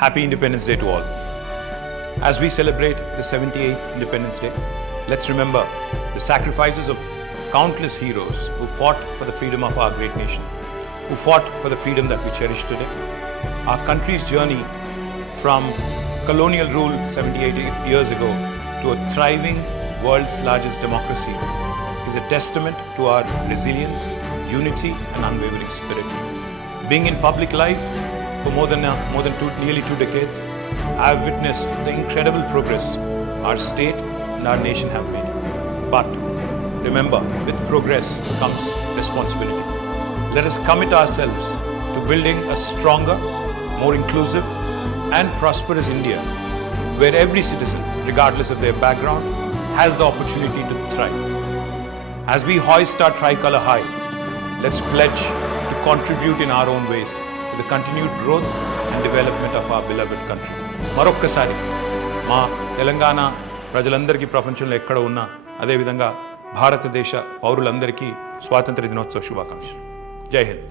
Happy Independence Day to all. As we celebrate the 78th Independence Day, let's remember the sacrifices of countless heroes who fought for the freedom of our great nation, who fought for the freedom that we cherish today. Our country's journey from colonial rule 78 years ago to a thriving world's largest democracy is a testament to our resilience, unity and unwavering spirit. Being in public life for nearly 2 decades, I have witnessed the incredible progress our state and our nation have made. But remember, with progress comes responsibility. Let us commit ourselves to building a stronger, more inclusive and prosperous India, where every citizen, regardless of their background, has the opportunity to thrive. As we hoist our tricolor high, let's pledge to contribute in our own ways to the continued growth and development of our beloved country. మరొక్కసారి మా తెలంగాణ ప్రజలందరికీ ప్రపంచంలో ఎక్కడ ఉన్నా అదేవిధంగా భారతదేశ పౌరులందరికీ స్వాతంత్ర దినోత్సవ శుభాకాంక్షలు. జై హింద్.